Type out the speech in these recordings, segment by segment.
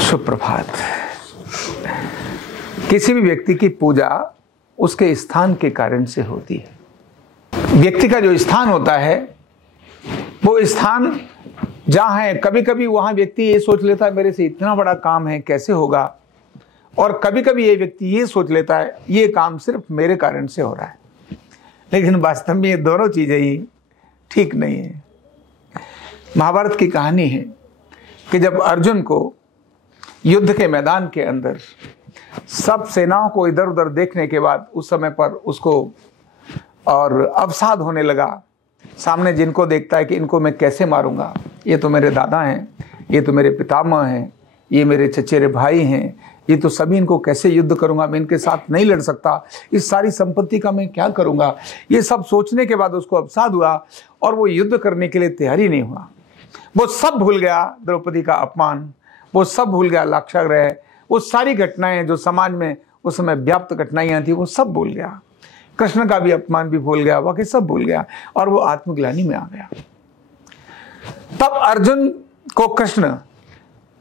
सुप्रभात। किसी भी व्यक्ति की पूजा उसके स्थान के कारण से होती है। व्यक्ति का जो स्थान होता है वो स्थान जहाँ है, कभी कभी वहाँ व्यक्ति ये सोच लेता है मेरे से इतना बड़ा काम है कैसे होगा, और कभी कभी ये व्यक्ति ये सोच लेता है ये काम सिर्फ मेरे कारण से हो रहा है। लेकिन वास्तव में ये दोनों चीजें ही ठीक नहीं है। महाभारत की कहानी है कि जब अर्जुन को युद्ध के मैदान के अंदर सब सेनाओं को इधर उधर देखने के बाद उस समय पर उसको और अवसाद होने लगा। सामने जिनको देखता है कि इनको मैं कैसे मारूंगा, ये तो मेरे दादा हैं, ये तो मेरे पितामह हैं, ये मेरे चचेरे भाई हैं, ये तो सभी, इनको कैसे युद्ध करूंगा, मैं इनके साथ नहीं लड़ सकता, इस सारी संपत्ति का मैं क्या करूंगा। ये सब सोचने के बाद उसको अवसाद हुआ और वो युद्ध करने के लिए तैयारी नहीं हुआ। वो सब भूल गया, द्रौपदी का अपमान, वो सब भूल गया, लाक्षागृह, वो सारी घटनाएं जो समाज में उस समय व्याप्त घटनाएं थी वो सब भूल गया। कृष्ण का भी अपमान भी भूल गया, बाकी सब भूल गया और वो आत्मग्लानि में आ गया। तब अर्जुन को कृष्ण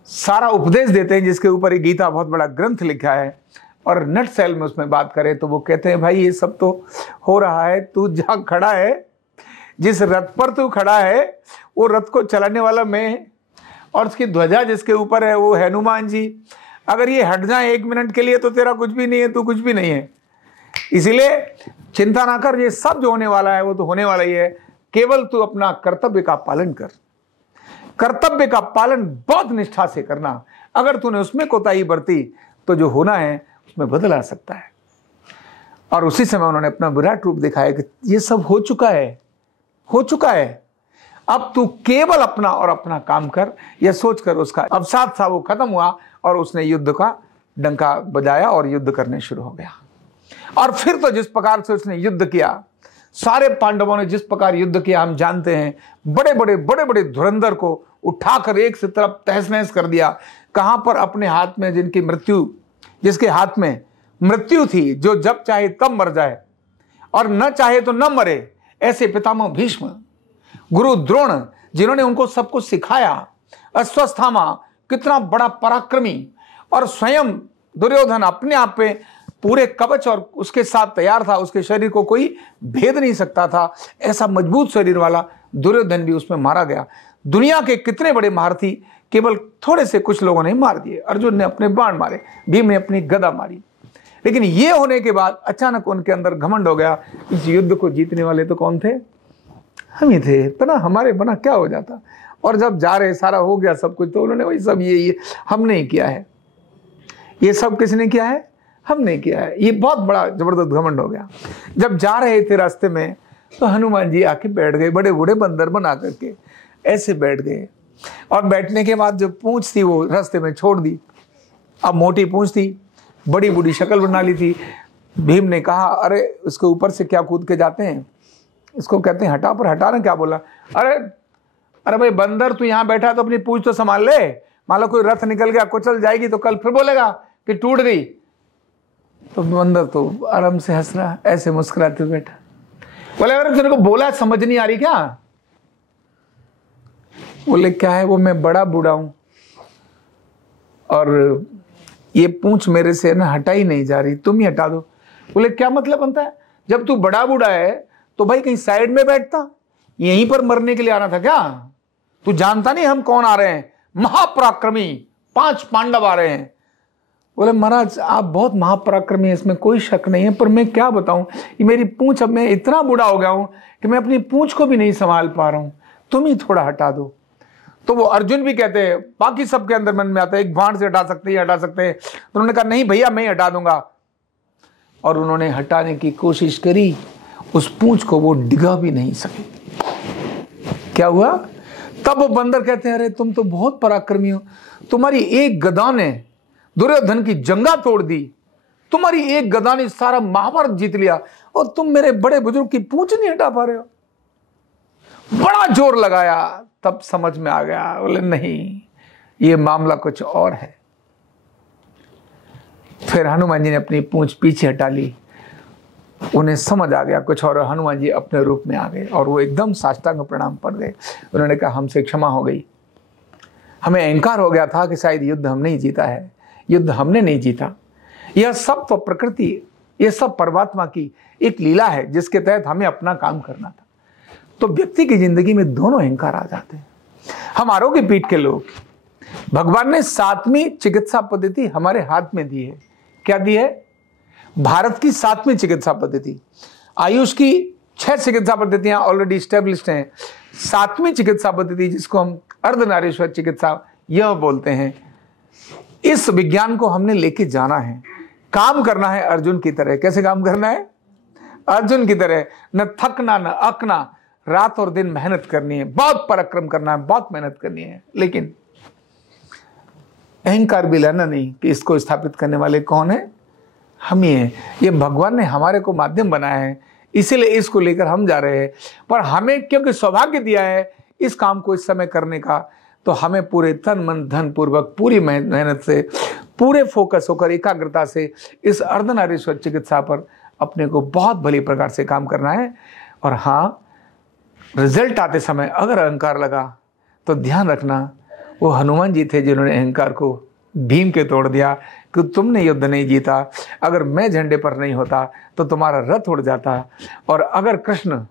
सारा उपदेश देते हैं, जिसके ऊपर एक गीता बहुत बड़ा ग्रंथ लिखा है, और नट सेल में उसमें बात करें तो वो कहते हैं भाई ये सब तो हो रहा है, तू जहां खड़ा है, जिस रथ पर तू खड़ा है वो रथ को चलाने वाला मैं, और उसकी ध्वजा जिसके ऊपर है वो हनुमान जी। अगर ये हट जाए 1 मिनट के लिए तो तेरा कुछ भी नहीं है, तू कुछ भी नहीं है। इसीलिए चिंता ना कर, ये सब जो होने वाला है वो तो होने वाला ही है, केवल तू अपना कर्तव्य का पालन कर। कर्तव्य का पालन बहुत निष्ठा से करना। अगर तूने उसमें कोताही बरती तो जो होना है उसमें बदल आ सकता है। और उसी समय उन्होंने अपना विराट रूप दिखाया कि ये सब हो चुका है, अब तू केवल अपना और अपना काम कर। यह सोचकर उसका अवसाद था वो खत्म हुआ और उसने युद्ध का डंका बजाया और युद्ध करने शुरू हो गया। और फिर तो जिस प्रकार से उसने युद्ध किया, सारे पांडवों ने जिस प्रकार युद्ध किया हम जानते हैं। बड़े बड़े धुरंधर को उठाकर एक से तरफ तहस नहस कर दिया। कहां पर अपने हाथ में जिसके हाथ में मृत्यु थी, जो जब चाहे तब मर जाए और न चाहे तो न मरे, ऐसे पितामह भीष्म, गुरु द्रोण, जिन्होंने उनको सब कुछ सिखाया, अश्वत्थामा कितना बड़ा पराक्रमी, और स्वयं दुर्योधन अपने आप पे पूरे कवच और उसके साथ तैयार था, उसके शरीर को कोई भेद नहीं सकता था, ऐसा मजबूत शरीर वाला दुर्योधन भी उसमें मारा गया। दुनिया के कितने बड़े महारथी केवल थोड़े से कुछ लोगों ने मार दिए। अर्जुन ने अपने बाण मारे, भीम ने अपनी गदा मारी। लेकिन ये होने के बाद अचानक उनके अंदर घमंड हो गया, इस युद्ध को जीतने वाले तो कौन थे? हम ही थे, तना हमारे बना क्या हो जाता। और जब जा रहे सारा हो गया सब कुछ, तो उन्होंने वही सब ये हमने ही किया है, ये सब किसने किया है? हमने किया है। ये बहुत बड़ा जबरदस्त घमंड हो गया। जब जा रहे थे रास्ते में तो हनुमान जी आके बैठ गए, बड़े बूढ़े बंदर बना करके ऐसे बैठ गए, और बैठने के बाद जो पूंछ थी वो रास्ते में छोड़ दी। अब मोटी पूंछ थी, बड़ी बूढ़ी शक्ल बना ली थी। भीम ने कहा अरे उसके ऊपर से क्या कूद के जाते हैं, इसको कहते हैं हटा। पर हटाना क्या बोला? अरे भाई बंदर, तू यहाँ बैठा तो अपनी पूंछ तो संभाल ले, मान लो कोई रथ निकल गया, कुचल जाएगी तो कल फिर बोलेगा कि टूट गई। तो बंदर तो आराम से हंस रहा, ऐसे मुस्कुराते हुए बैठा। बोले अरे तेरे को बोला समझ नहीं आ रही क्या? बोले क्या है? वो मैं बड़ा बूढ़ा हूं और ये पूंछ मेरे से ना हटाई नहीं जा रही, तुम ही हटा दो। बोले क्या मतलब बनता है? जब तू बड़ा बूढ़ा है तो भाई कहीं साइड में बैठता, यहीं पर मरने के लिए आना था क्या? तू जानता नहीं हम कौन आ रहे हैं? महापराक्रमी 5 पांडव आ रहे हैं। बोले महाराज आप बहुत महापराक्रमी हैं, इसमें कोई शक नहीं है, पर मैं क्या बताऊं, ये मेरी पूंछ, अब मैं इतना बूढ़ा हो गया हूं कि मैं अपनी पूंछ को भी नहीं संभाल पा रहा हूं, तुम ही थोड़ा हटा दो। तो वो अर्जुन भी कहते हैं, बाकी सबके अंदर मन में आता है एक बाण से हटा सकते हैं, हटा सकते हैं। तो उन्होंने कहा नहीं भैया मैं हटा दूंगा, और उन्होंने हटाने की कोशिश करी, उस पूंछ को वो डिगा भी नहीं सके। क्या हुआ? तब वो बंदर कहते हैं अरे तुम तो बहुत पराक्रमी हो, तुम्हारी एक गदा ने दुर्योधन की जंगा तोड़ दी, तुम्हारी एक गदा ने सारा महाभारत जीत लिया, और तुम मेरे बड़े बुजुर्ग की पूंछ नहीं हटा पा रहे हो। बड़ा जोर लगाया, तब समझ में आ गया। बोले नहीं, ये मामला कुछ और है। फिर हनुमान जी ने अपनी पूंछ पीछे हटा ली, उन्हें समझ आ गया कुछ और। हनुमान जी अपने रूप में आ गए और वो एकदम साष्टांग प्रणाम पड़ गए। उन्होंने कहा हमसे क्षमा हो गई। हमें अहंकार हो गया था कि शायद युद्ध हम नहीं जीता है, युद्ध हमने नहीं जीता। यह सब तो प्रकृति, यह सब परमात्मा की एक लीला है जिसके तहत हमें अपना काम करना था। तो व्यक्ति की जिंदगी में दोनों अहंकार आ जाते हैं। हम आरोग्य पीठ के लोग, भगवान ने 7वीं चिकित्सा पद्धति हमारे हाथ में दी है। क्या दी है? भारत की 7वीं चिकित्सा पद्धति। आयुष की 6 चिकित्सा पद्धतियां ऑलरेडी स्टेब्लिश्ड हैं। 7वीं चिकित्सा पद्धति, जिसको हम अर्धनारीश्वर चिकित्सा यह बोलते हैं, इस विज्ञान को हमने लेके जाना है। काम करना है अर्जुन की तरह। कैसे काम करना है? अर्जुन की तरह, न थकना न अकना, रात और दिन मेहनत करनी है, बहुत पराक्रम करना है, बहुत मेहनत करनी है। लेकिन अहंकार भी लाना नहीं कि इसको स्थापित करने वाले कौन है? हम ही हैं। ये भगवान ने हमारे को माध्यम बनाया है, इसीलिए इसको लेकर हम जा रहे हैं। पर हमें क्योंकि सौभाग्य दिया है इस काम को इस समय करने का, तो हमें पूरे तन मन धन पूर्वक, पूरी मेहनत से, पूरे फोकस होकर, एकाग्रता से इस अर्धनारीश्वर चिकित्सा पर अपने को बहुत भली प्रकार से काम करना है। और हाँ, रिजल्ट आते समय अगर अहंकार लगा तो ध्यान रखना, वो हनुमान जी थे जिन्होंने अहंकार को भीम के तोड़ दिया कि तुमने युद्ध नहीं जीता, अगर मैं झंडे पर नहीं होता तो तुम्हारा रथ उड़ जाता, और अगर कृष्ण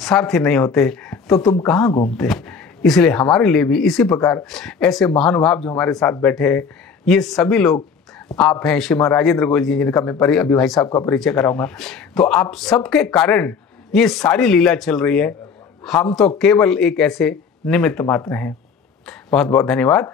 सारथी नहीं होते तो तुम कहाँ घूमते। इसलिए हमारे लिए भी इसी प्रकार ऐसे महानुभाव जो हमारे साथ बैठे हैं, ये सभी लोग आप हैं, श्रीमान राजेंद्र गोयल जी, जिनका मैं अभी भाई साहब का परिचय कराऊंगा। तो आप सबके कारण ये सारी लीला चल रही है। हम तो केवल एक ऐसे निमित्त मात्र हैं। बहुत बहुत धन्यवाद।